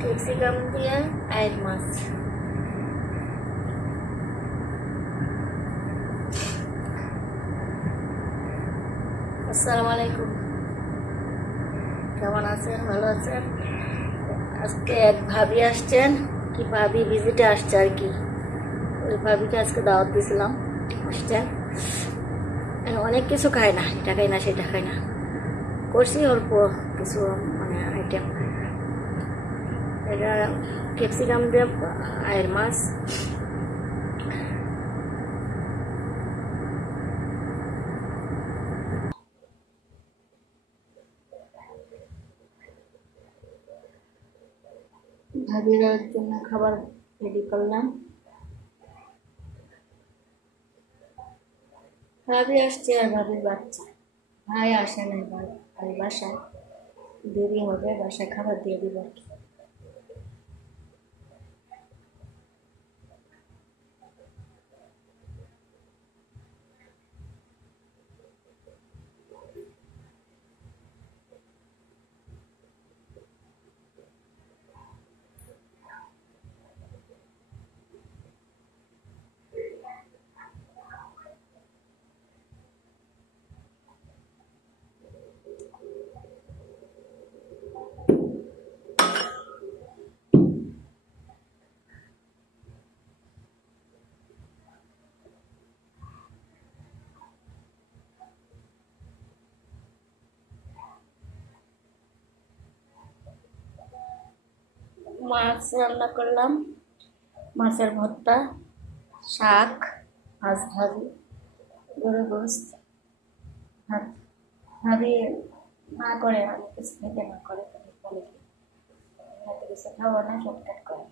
Capsicum দিয়ে আয়ের মাছ। আসসালামু আলাইকুম, কেমন আছেন? ভালো আছেন? আজকে এক ভাবি আসছেন, কি ভাবি ভিজিটে আসছে আর কি। ওই ভাবিকে আজকে দাওয়াত দিয়েছিলাম, আসছেন। অনেক কিছু খায় না, এটা খায় না সেটা খায় না, করছি অল্প কিছু মানে আইটেম। এটা ক্যাপসিকাম দিয়ে আয়ের মাছ, ভাবির জন্য খাবার রেডি করলাম। ভাবি আসছে আর ভাবির বাচ্চা, ভাই আসে নাই, ভাই বাসায়, দেরি হবে, বাসায় খাবার দিয়ে দিব আর কি। মাছ রান্না করলাম, মাছের ভর্তা, শাক, মাছ ভাজি, গরু গোস্ত, ভাত। ভাবি না করে, আমি কিছু খেতে না করে, বলে কি কিছু খাবো না, শর্টকাট করে।